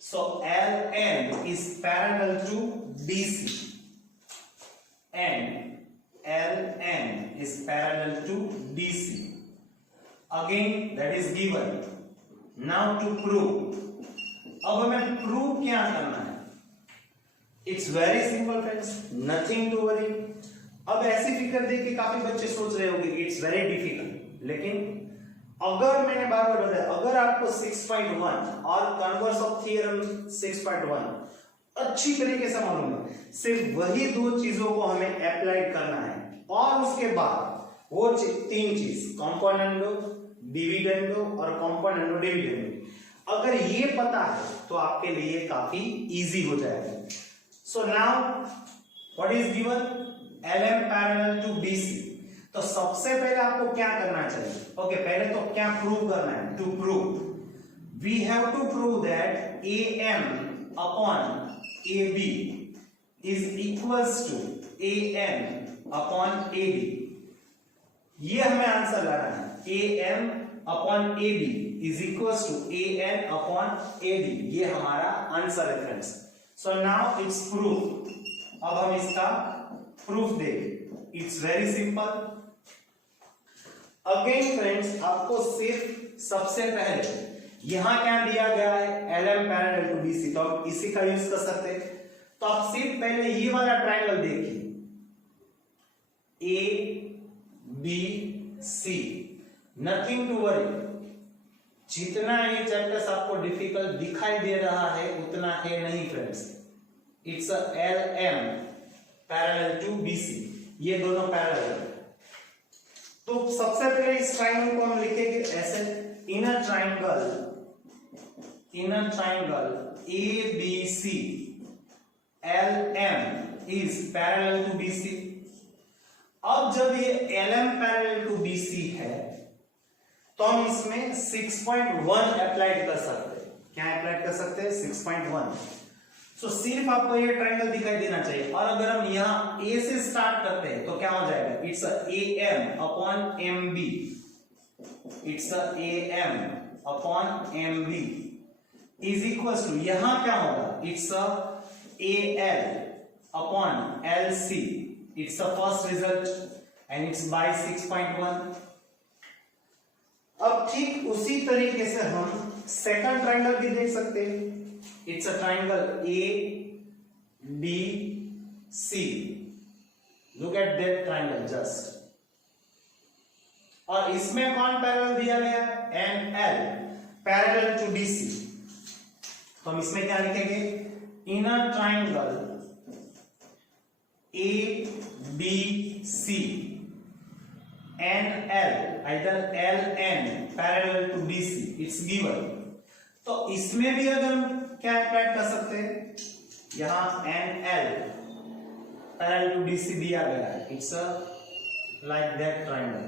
So LN is parallel to BC and LN is parallel to BC. Again that is given. Now to prove. अब हमें प्रूव क्या करना है? It's very simple friends, nothing to worry. अब ऐसी फिगर देख के काफी बच्चे सोच रहे होंगे इट्स वेरी डिफिकल्ट, लेकिन अगर मैंने बार बार बताया, अगर आपको 6.1 और कन्वर्स ऑफ थ्योरम 6.1 अच्छी तरीके से मालूम है। सिर्फ वही दो चीजों को हमें अप्लाई करना है और उसके बाद वो तीन चीज कंपोनेंडो, डिविडेंडो और कंपोनेंडो डिविडेंडो, अगर ये पता है तो आपके लिए काफी इजी हो जाएगा। So now what is given, LM parallel to BC। तो सबसे पहले आपको क्या करना चाहिए? ओके, पहले तो क्या प्रूव करना है? To prove we have to prove that AM upon AB is equals to AN upon AB। ये हमें आंसर लाना है। AM upon AB is equals to AN upon AB, ये हमारा आंसर है friends. So now it's proof. अब हम इसका प्रूफ देंगे। It's very simple. Again friends, आपको सिर्फ सबसे पहले यहां क्या दिया गया है, LM पैरेलल टू BC, तो आप इसी का यूज कर सकते हैं। तो आप सिर्फ पहले ये वाला ट्रायंगल देखिए, ABC, नथिंग टू वरी। जितना ये चैप्टर्स आपको डिफिकल्ट दिखाई दे रहा है उतना है नहीं friends. It's uh LM parallel to BC, ये दोनों पैरेलल है। तो सबसे पहले इस ट्रायंगल को हम लिखेंगे ऐसे, in a triangle ABC LM is parallel to BC। अब जब ये LM पैरेलल टू BC है तो हम इसमें 6.1 अप्लाई कर सकते हैं। क्या अप्लाई कर सकते हैं? 6.1। सो सिर्फ आपको ये ट्रायंगल दिखाई देना चाहिए। और अगर हम यहाँ A से स्टार्ट करते हैं तो क्या हो जाएगा? It's AM upon MB, it's AM upon MB is equal to, यहां क्या होगा? It's AL upon LC, it's first result and it's by 6.1। अब ठीक उसी तरीके से हम सेकंड ट्रायंगल भी देख सकते हैं। It's uh triangle ABC, look at that triangle just. और इसमें कौन पैरेलल दिया गया? NL parallel to BC। तो हम इसमें क्या लिखेंगे? In a triangle ABC NL, either LN parallel to BC, it's given. तो इसमें भी अगर हम क्या अप्लाई कर सकते हैं, यहां NL पैरेलल टू BC दिया गया है, इट्स लाइक दैट ट्रायंगल।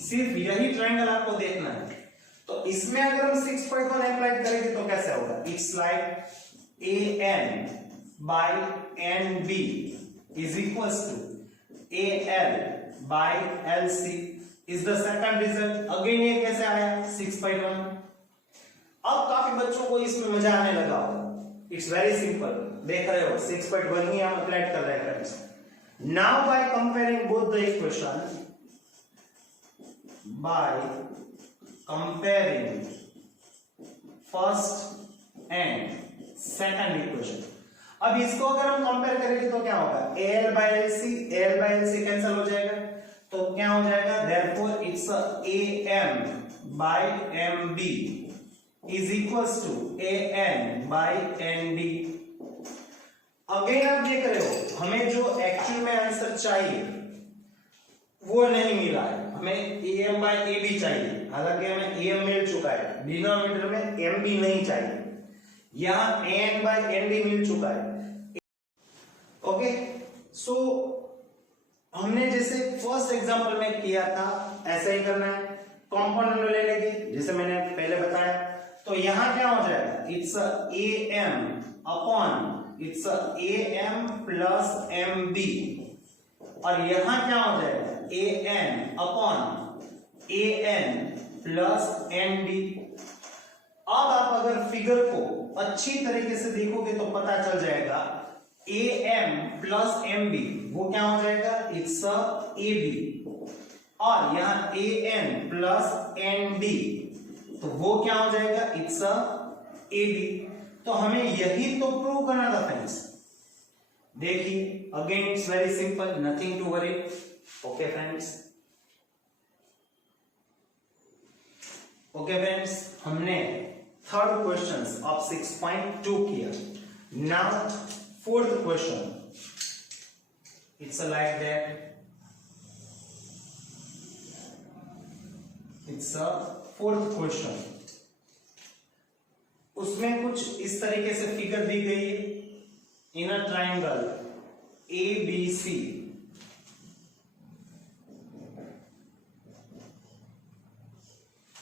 सिर्फ यही ट्रायंगल आपको देखना है। तो इसमें अगर हम 6.1 अप्लाई करेंगे तो कैसे होगा? It's like AN by NB is equals to AL by LC is the second result। Again ये कैसे आया? 6.1। अब काफी बच्चों को इसमें मजा आने लगा होगा। इट्स वेरी सिंपल, देख रहे हो 6.1 ही हम अप्लाई कर रहे हैं friends. Now by comparing both the equation, by comparing first and second equation। अब इसको अगर हम कंपेयर करेंगे तो क्या होगा? AL by LC कैंसिल हो जाएगा, तो क्या हो जाएगा? therefore it's AM by MB is equals to AN by ND। Again आप देख रहे हो हमें जो एक्चुअल में आंसर चाहिए वो नहीं मिला है, हमें AM by AB चाहिए। हालांकि हमें AM मिल चुका है, डिनोमिनेटर में MB नहीं चाहिए। यहां AN by ND मिल चुका है। ओके, सो हमने जैसे फर्स्ट एग्जांपल में किया था ऐसा ही करना है। कंपोनेंट ले लेंगे जैसे मैंने पहले बताया। तो यहां क्या हो जाएगा? It's AM upon its AM plus MB, और यहां क्या हो जाएगा? AN upon AN plus ND। अब आप अगर फिगर को अच्छी तरीके से देखोगे तो पता चल जाएगा AM प्लस MB वो क्या हो जाएगा? इट्स AB, और यहाँ AN प्लस ND तो वो क्या हो जाएगा? It's AD। तो हमें यही तो प्रूव करना था फ्रेंड्स। देखिए again it's very simple, nothing to worry. Okay friends, हमने third questions of 6.2 here. Now fourth question, it's like that. It's a fourth question. उसमें कुछ इस तरीके से फिगर दी गई है. In a triangle ABC,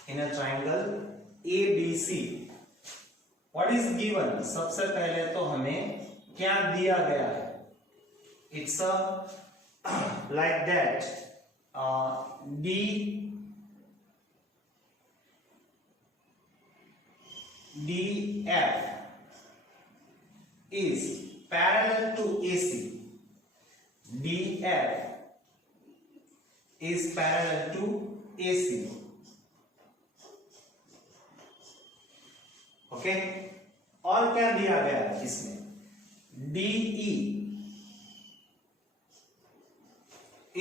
in a triangle ABC, what is given? सबसे पहले तो हमें क्या दिया गया है? It's a like that DF is parallel to AC. DF is parallel to AC. Okay, और क्या दिया गया है इसमें? DE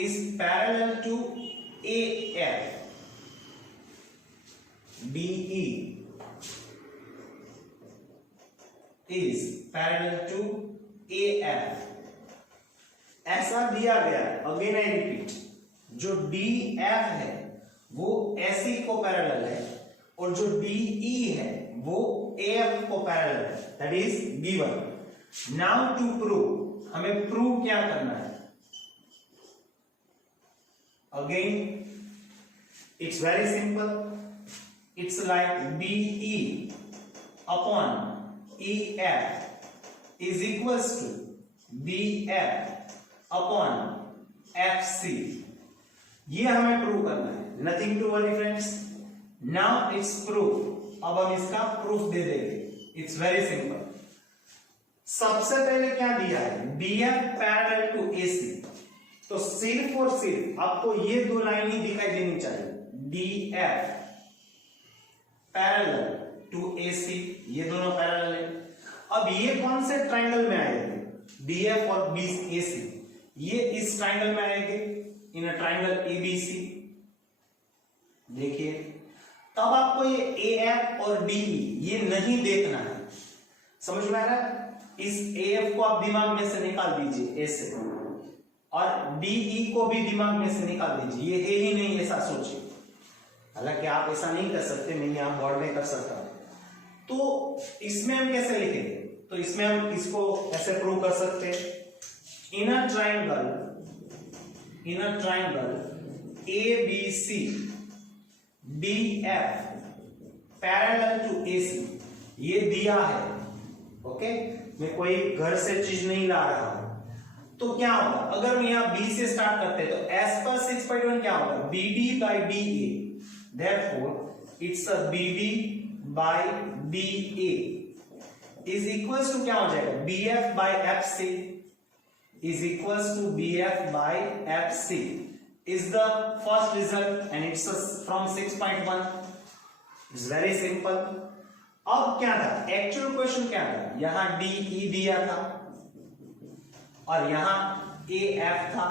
is parallel to AF. DE is parallel to AF. ऐसा दिया गया है. अगेन आई रिपीट, जो DF है वो AC को पैरेलल है और जो DE है वो AF को पैरेलल है. That is given. Now to prove, हमें प्रूव क्या करना है? Again it's very simple. It's like BE upon EF is equals to BF upon FC. ये हमें प्रूव करना है. Nothing to worry friends. Now it's proof. अब हम इसका प्रूफ दे देंगे. It's very simple. सबसे पहले क्या दिया है? BF parallel to AC. तो सिर्फ और सिर्फ आपको ये दो लाइन ही दिखाई देनी चाहिए. DF पैरेलल टू AC, ये दोनों पैरेलल है. अब ये कौन से ट्राइंगल में आएंगे? DF और BAC. ये इस ट्राइंगल में आएंगे, इन ट्राइंगल ABC. देखिए, तब आपको ये AF और DE ये नहीं देखना है. समझ में आ रहा है? इस AF को आप दिमाग में से निकाल दीजिए ऐसे, और DE को भी दिमाग में से निकाल दीजिए. ये है ही नहीं ऐसा सोचिए. हालांकि आप ऐसा नहीं कर सकते, मैं यहां बोर्ड में कर सकता हूं. तो इसमें हम कैसे लिखेंगे? तो इसमें हम इसको ऐसे प्रूव कर सकते हैं. In a triangle ABC DF parallel to AC, ये दिया है. ओके, मैं कोई घर से चीज नहीं ला रहा हूं. तो क्या होगा? अगर मैं यहां B से स्टार्ट करते हैं तो एज पर 6.1 क्या होगा? BD by DA. Therefore it's a BD by DA is equals to क्या हो जाएगा? BF by FC is equals to BF by FC is the first result and it's from 6.1. It's very simple. अब क्या था? Actual question क्या था? यहां DE दिया था और यहां AF था.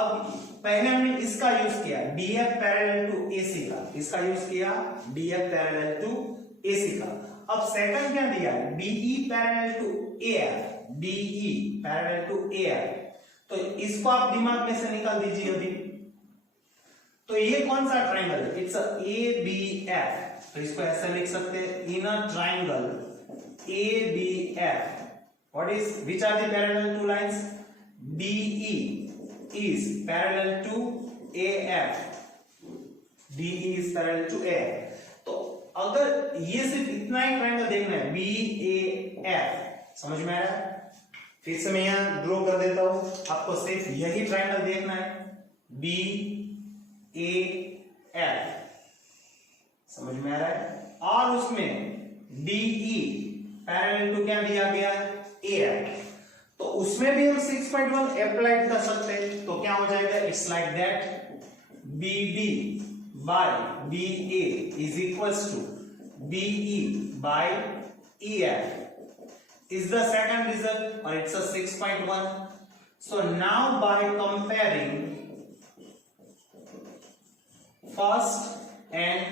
अब पहले हमने इसका यूज किया DF पैरेलल टू AC का. इसका यूज किया DF पैरेलल टू AC का. अब सेकंड क्या दिया? DE parallel to AF. DE parallel to AF. तो इसको आप दिमाग में से निकाल दीजिए अभी. तो ये कौन सा ट्राइंगल है? It's ABF. तो इसको ऐसे लिख सकते हैं, in a triangle ABF. What is, which are the parallel two lines? DE is parallel to AF. DE is parallel to AF. तो अगर ये सिर्फ इतना ही ट्रायंगल देखना है BAF, समझ में आया? फिर से मैं यहां ड्रॉ कर देता हूं. आपको सिर्फ यही ट्रायंगल देखना है BAF. समझ में आ रहा है? और उसमें DE पैरेलल टू क्या दिया गया? AF. तो उसमें भी हम 6.1 अप्लाइड कर सकते हैं. तो क्या हो जाएगा? It's like that BD by BA is equals to BE by EF is the second result, or it's a 6.1. So now by comparing first and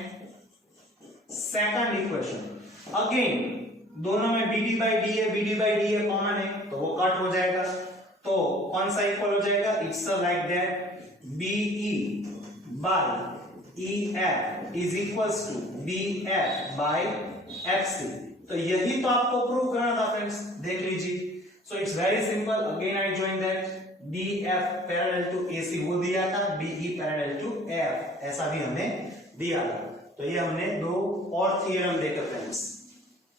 second equation again दोनों में BD बाई डी है, BD by D है common है तो वो cut हो जाएगा, तो कौन सा इक्वल हो जाएगा, it's like that BE by EF is equals to BF by FC। तो यही तो आपको प्रूव करना था फ्रेंड्स, देख लीजिए। So it's very simple, again I join that, DF parallel to AC वो दिया था, BE पैरेलल टू F ऐसा भी हमें दिया था। तो ये हमने दो और थियरम देखे फ्रेंड्स।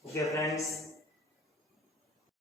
Okay friends.